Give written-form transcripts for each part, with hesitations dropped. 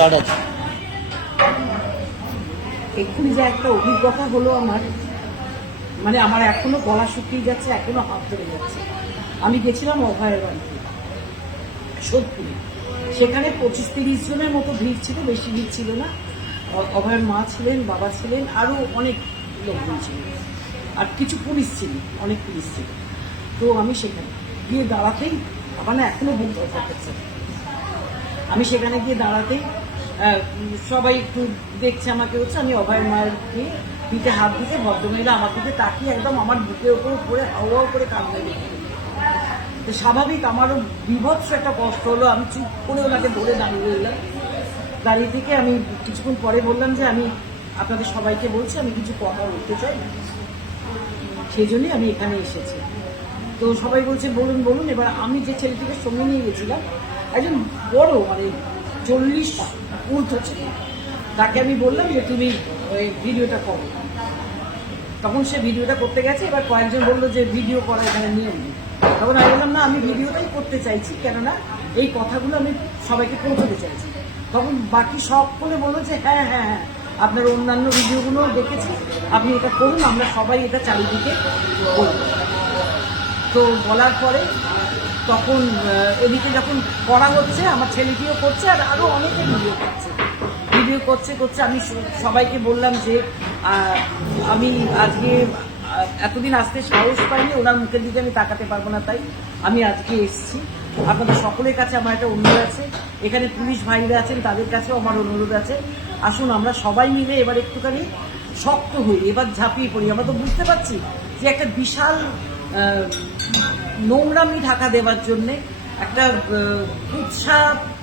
Start আছে। এক্ষুনি যে একটা অভিজ্ঞতা হলো আমার, মানে আমার এখনো গলা শুকিয়ে যাচ্ছে, এখনো হাত ধরে যাচ্ছে। আমি গেছিলাম অভয়ের বাড়িতে সোদপুরে, সেখানে 25-30 জনের মতো ভিড় ছিল, বেশি ভিড় ছিল না। অভয়ের মা ছিলেন, বাবা ছিলেন, আরও অনেক লোকজন ছিল, আর কিছু পুলিশ ছিল, অনেক পুলিশ ছিল। তো আমি সেখানে গিয়ে দাঁড়াতেই আমার না এখনো বুক ধরপড় করছে। আমি সেখানে গিয়ে দাঁড়াতেই সবাই একটু দেখছে আমাকে, হচ্ছে আমি অভয়ের মায়ের দিয়ে পিঠে হাত দিতে, ভদ্রমহিলা আমার দিকে তাকিয়ে একদম আমার বুকের ওপর পড়ে হাওয়া করে কান্না দেখে। তো স্বাভাবিক আমারও বিভৎস একটা কষ্ট হলো। আমি চুপ করে ওনাকে ধরে দাঁড়িয়ে রইলাম। দাঁড়িয়ে থেকে আমি কিছুক্ষণ পরে বললাম যে আমি আপনাদের সবাইকে বলছি আমি কিছু কথা বলতে চাই, সেই জন্যই আমি এখানে এসেছি। তো সবাই বলছে বলুন বলুন। এবার আমি যে ছেলেটিকে সঙ্গে নিয়ে গেছিলাম, একজন বড়, মানে 40 ঊর্ধ্ব ছিল, তাকে আমি বললাম যে তুমি ওই ভিডিওটা করো। তখন সে ভিডিওটা করতে গেছে। এবার কয়েকজন বললো যে ভিডিও করা এখানে নিয়ম নেই। তখন আমি বললাম না, আমি ভিডিওটাই করতে চাইছি, কেননা এই কথাগুলো আমি সবাইকে পৌঁছতে চাইছি। তখন বাকি সকলে বললো যে হ্যাঁ হ্যাঁ হ্যাঁ, আপনার অন্যান্য ভিডিওগুলো দেখেছি, আপনি এটা করুন, আমরা সবাই এটা চারিদিকে বলব। তো বলার পরে তখন এদিকে যখন করা হচ্ছে, আমার ছেলেটিও করছে, আর আরও অনেকে ভিডিও করছে আমি সবাইকে বললাম যে আমি আজকে এতদিন আসতে সাহস পাইনি, ওনার মুখের দিকে আমি তাকাতে পারবো না, তাই আমি আজকে এসেছি। আপনাদের সকলের কাছে আমার একটা অনুরোধ আছে, এখানে পুলিশ ভাইরা আছেন, তাদের কাছেও আমার অনুরোধ আছে, আসুন আমরা সবাই মিলে এবার একটুখানি শক্ত হই, এবার ঝাঁপিয়ে পড়ি। আমরা তো বুঝতে পারছি যে একটা বিশাল নোংরামি ঢাকা দেওয়ার জন্যে, একটা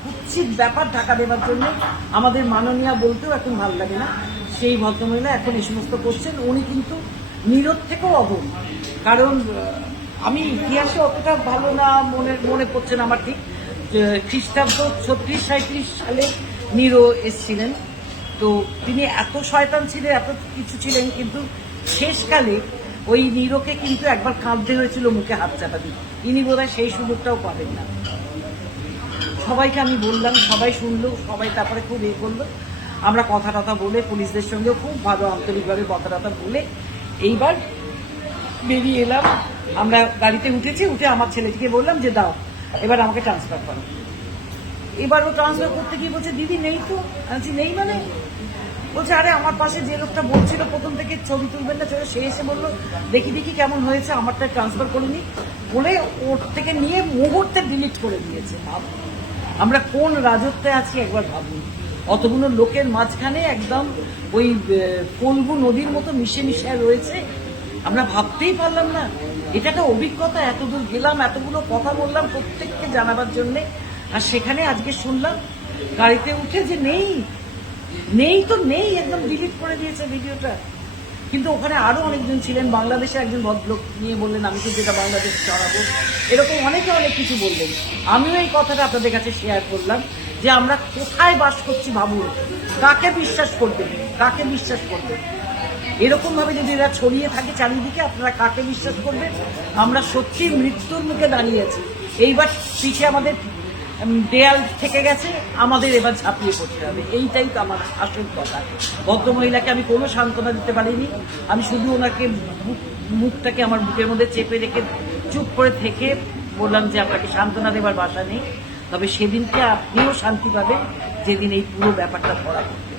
কুৎসিত ব্যাপার ঢাকা দেওয়ার জন্য আমাদের মাননীয়া বলতেও এখন ভালো লাগে না। সেই ভদ্রমহিলা এখন এই সমস্ত করছেন। উনি কিন্তু নীরব থেকেও অধম, কারণ আমি ইতিহাসে অতটা ভালো না মনে পড়ছে না আমার ঠিক, খ্রিস্টাব্দ 36-37 সালে নীরো এসছিলেন। তো তিনি এত শয়তান ছিলেন, এত কিছু ছিলেন, কিন্তু শেষকালে ওই নীরোকে কিন্তু একবার কাঁদতে হয়েছিল মুখে হাত চাপা দিয়ে। ইনি বোধহয় সেই সুযোগটাও পাবেন না। সবাইকে আমি বললাম, সবাই শুনলো, সবাই তারপরে খুব করলো। আমরা কথা টথা বলে পুলিশদের সঙ্গেও খুব ভালো আন্তরিকভাবে কথা টথা বলে এইবার বেরিয়ে এলাম। আমরা গাড়িতে উঠে আমার ছেলেটিকে বললাম যে দাও এবার আমাকে ট্রান্সফার করো। এবার ও ট্রান্সফার করতে গিয়ে বলছে দিদি নেই তো। আমি নেই মানে? বলছে আরে আমার পাশে যে লোকটা বলছিল প্রথম থেকে ছবি তুলবেন না, সে এসে বললো দেখি কেমন হয়েছে, আমারটা ট্রান্সফার করিনি বলে ওর থেকে নিয়ে মুহূর্তে ডিলিট করে দিয়েছে। আমরা কোন রাজত্বে আছি একবার ভাবুন। অতগুলো লোকের মাঝখানে একদম ওই ফল্গু নদীর মতো মিশে রয়েছে, আমরা ভাবতেই পারলাম না। এটা একটা অভিজ্ঞতা, এতদূর গেলাম, এতগুলো কথা বললাম প্রত্যেককে জানাবার জন্যে, আর সেখানে আজকে শুনলাম গাড়িতে উঠে যে নেই তো নেই, একদম ডিলিট করে দিয়েছে ভিডিওটা। কিন্তু ওখানে আরো অনেকজন ছিলেন, বাংলাদেশে একজন ভদ্রলোক নিয়ে বললেন আমি কিন্তু এটা বাংলাদেশে চড়াবো, এরকম অনেকে অনেক কিছু বললেন। আমিও এই কথাটা আপনাদের কাছে শেয়ার করলাম যে আমরা কোথায় বাস করছি ভাবুন, কাকে বিশ্বাস করবেন, কাকে বিশ্বাস করবেন? এরকম ভাবে যদি এরা ছড়িয়ে থাকে চারিদিকে, আপনারা কাকে বিশ্বাস করবেন? আমরা সত্যি মৃত্যুর মুখে দাঁড়িয়ে আছি। এইবার পিঠে আমাদের দেয়াল থেকে গেছে, আমাদের এবার ঝাঁপিয়ে পড়তে হবে, এইটাই তো আমার আসল কথা। ভদ্রমহিলাকে আমি কোনো সান্ত্বনা দিতে পারিনি, আমি শুধু ওনাকে মুখটাকে আমার বুকের মধ্যে চেপে রেখে চুপ করে থেকে বললাম যে আপনাকে সান্ত্বনা দেবার ভাষা নেই, তবে সেদিনকে আপনিও শান্তি পাবেন যেদিন এই পুরো ব্যাপারটা ধরা পড়বে।